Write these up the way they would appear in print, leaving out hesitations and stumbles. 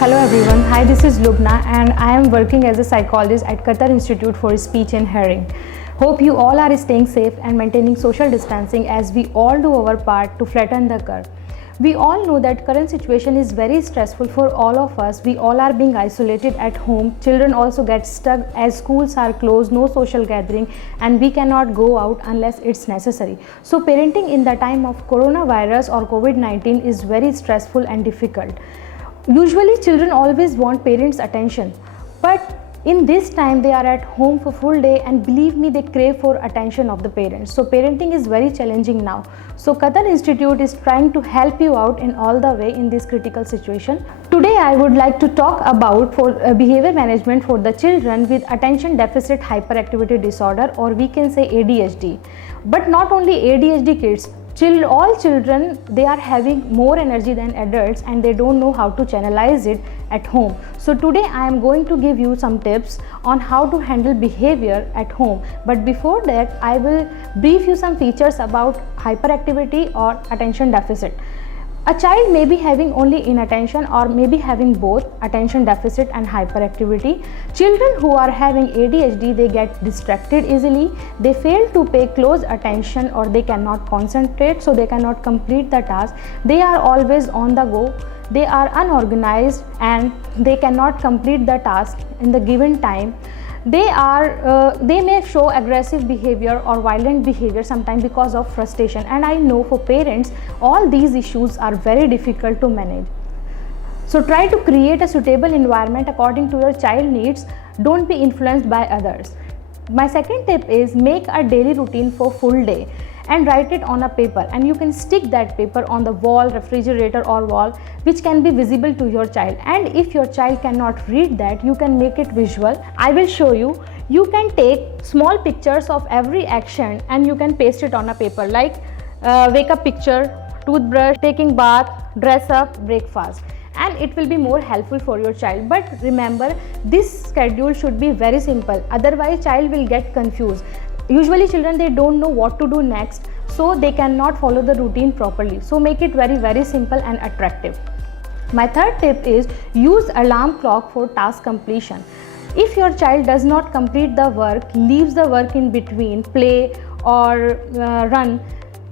Hello everyone, hi, this is Lubna and I am working as a psychologist at Qatar Institute for Speech and Hearing. Hope you all are staying safe and maintaining social distancing as we all do our part to flatten the curve. We all know that current situation is very stressful for all of us. We all are being isolated at home. Children also get stuck as schools are closed, no social gathering, and we cannot go out unless it's necessary. So parenting in the time of coronavirus or COVID-19 is very stressful and difficult. Usually children always want parents' attention, but in this time they are at home for full day, and believe me, they crave for attention of the parents. So parenting is very challenging now. So Qatar Institute is trying to help you out in all the way in this critical situation. Today I would like to talk about behavior management for the children with attention deficit hyperactivity disorder, or we can say ADHD. But not only ADHD kids, all children, they are having more energy than adults and they don't know how to channelize it at home. So today I am going to give you some tips on how to handle behavior at home. But before that, I will brief you some features about hyperactivity or attention deficit. A child may be having only inattention or may be having both attention deficit and hyperactivity. Children who are having ADHD, they get distracted easily, they fail to pay close attention, or they cannot concentrate, so they cannot complete the task. They are always on the go, they are unorganized, and they cannot complete the task in the given time. They may show aggressive behavior or violent behavior sometimes because of frustration, and I know for parents all these issues are very difficult to manage. So try to create a suitable environment according to your child needs. Don't be influenced by others. My second tip is make a daily routine for full day and write it on a paper, and you can stick that paper on the wall, refrigerator or wall, which can be visible to your child. And if your child cannot read that, you can make it visual. I will show you. You can take small pictures of every action and you can paste it on a paper, like wake up picture, toothbrush, taking bath, dress up, breakfast, and it will be more helpful for your child. But remember, this schedule should be very simple, otherwise child will get confused. Usually children, they don't know what to do next, so they cannot follow the routine properly. So make it very simple and attractive. My third tip is use alarm clock for task completion. If your child does not complete the work, leaves the work in between, play or run,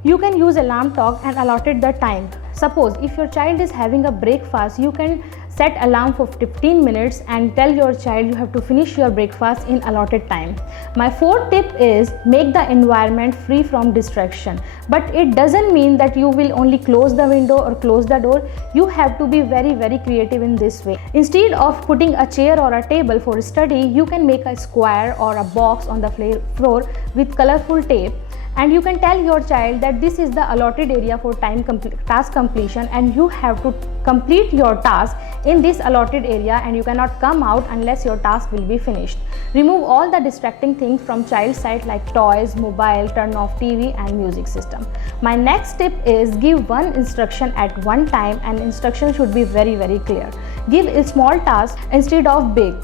you can use alarm clock and allot it the time. Suppose if your child is having a breakfast, you can set alarm for 15 minutes and tell your child you have to finish your breakfast in allotted time. My fourth tip is make the environment free from distraction. But it doesn't mean that you will only close the window or close the door. You have to be very creative in this way. Instead of putting a chair or a table for study, you can make a square or a box on the floor with colorful tape, and you can tell your child that this is the allotted area for task completion, and you have to complete your task in this allotted area, and you cannot come out unless your task will be finished. Remove all the distracting things from child's side like toys, mobile, turn off TV and music system. My next tip is give one instruction at one time, and instruction should be very clear. Give a small task instead of big.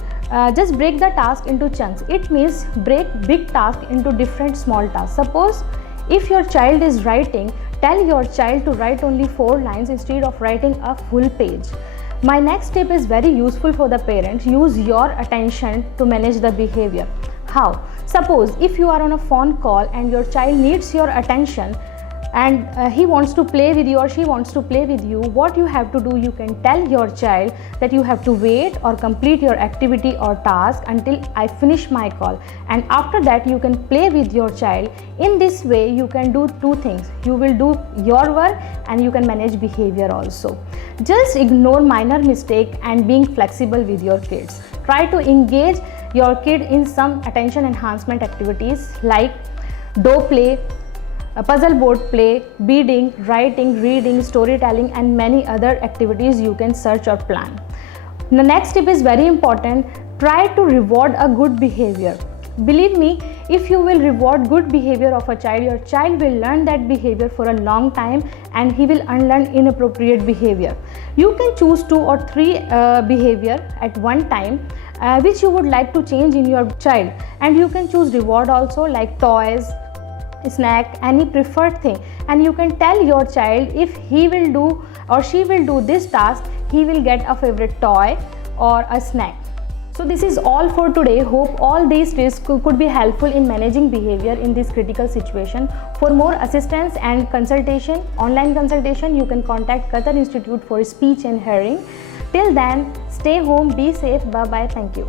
Just break the task into chunks. It means break big task into different small tasks. Suppose if your child is writing, tell your child to write only 4 lines instead of writing a full page. My next tip is very useful for the parents. Use your attention to manage the behavior. How? Suppose if you are on a phone call and your child needs your attention, and he wants to play with you or she wants to play with you, what you have to do, you can tell your child that you have to wait or complete your activity or task until I finish my call, and after that you can play with your child. In this way you can do 2 things. You will do your work and you can manage behavior also. Just ignore minor mistake and being flexible with your kids. Try to engage your kid in some attention enhancement activities like dough play, a puzzle board play, beading, writing, reading, storytelling, and many other activities you can search or plan. The next tip is very important. Try to reward a good behavior. Believe me, if you will reward good behavior of a child, your child will learn that behavior for a long time and he will unlearn inappropriate behavior. You can choose 2 or 3 behavior at one time which you would like to change in your child, and you can choose reward also like toys, snack, any preferred thing, and you can tell your child if he will do or she will do this task, he will get a favorite toy or a snack. So this is all for today. Hope all these tips could be helpful in managing behavior in this critical situation. For more assistance and consultation, online consultation, you can contact Qatar Institute for Speech and Hearing. Till then, stay home, be safe, bye bye, thank you.